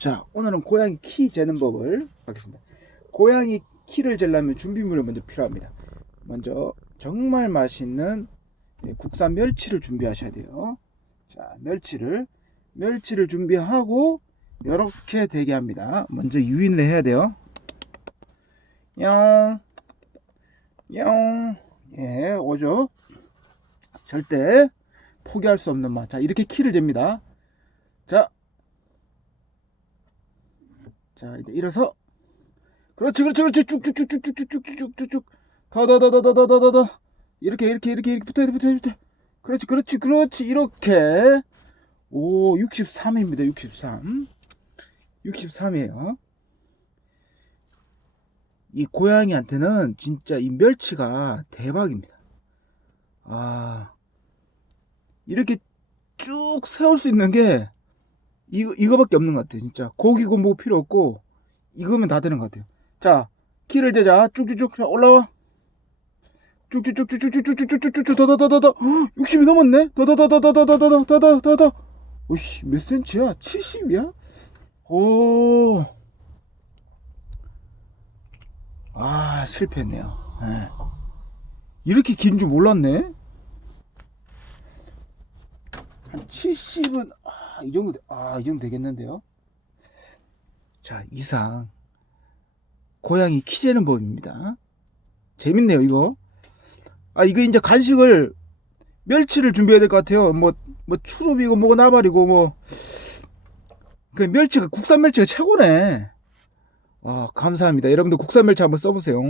자, 오늘은 고양이 키 재는 법을 하겠습니다. 고양이 키를 재려면 준비물이 먼저 필요합니다. 먼저 정말 맛있는 예, 국산 멸치를 준비하셔야 돼요. 자, 멸치를 멸치를 준비하고 이렇게 되게 합니다. 먼저 유인을 해야 돼요. 영, 영, 예, 오죠. 절대 포기할 수 없는 맛. 자, 이렇게 키를 잽니다. 자, 자, 이제 일어서. 그렇지, 그렇지, 그렇지. 더, 더. 이렇게, 이렇게, 이렇게, 이렇게 붙어야 돼, 붙어야 돼. 그렇지, 그렇지, 그렇지. 이렇게. 오, 63입니다, 63. 63이에요. 이 고양이한테는 진짜 이 멸치가 대박입니다. 아, 이렇게 쭉 세울 수 있는 게 이거, 이거밖에 없는 것 같아요. 진짜. 고기고 뭐 필요 없고, 이거면 다 되는 것 같아요. 자, 키를 재자. 쭉쭉쭉. 자, 올라와. 쭉쭉쭉쭉쭉쭉쭉쭉쭉쭉. 더, 더, 더, 더, 더. 60이 넘었네? 더, 더, 더, 더, 더, 더, 더, 더, 더, 더, 더, 더, 더. 오씨, 몇 센치야? 70이야? 오. 아, 실패했네요. 예. 이렇게 긴 줄 몰랐네? 한 70은, 아, 이 정도, 돼- 아, 이 정도 되겠는데요? 자, 이상. 고양이 키 재는 법입니다. 재밌네요, 이거. 아, 이거 이제 간식을, 멸치를 준비해야 될 것 같아요. 뭐, 뭐, 추룹이고, 뭐고, 나발이고, 뭐. 그 멸치가, 국산 멸치가 최고네. 아, 감사합니다. 여러분들 국산 멸치 한번 써보세요.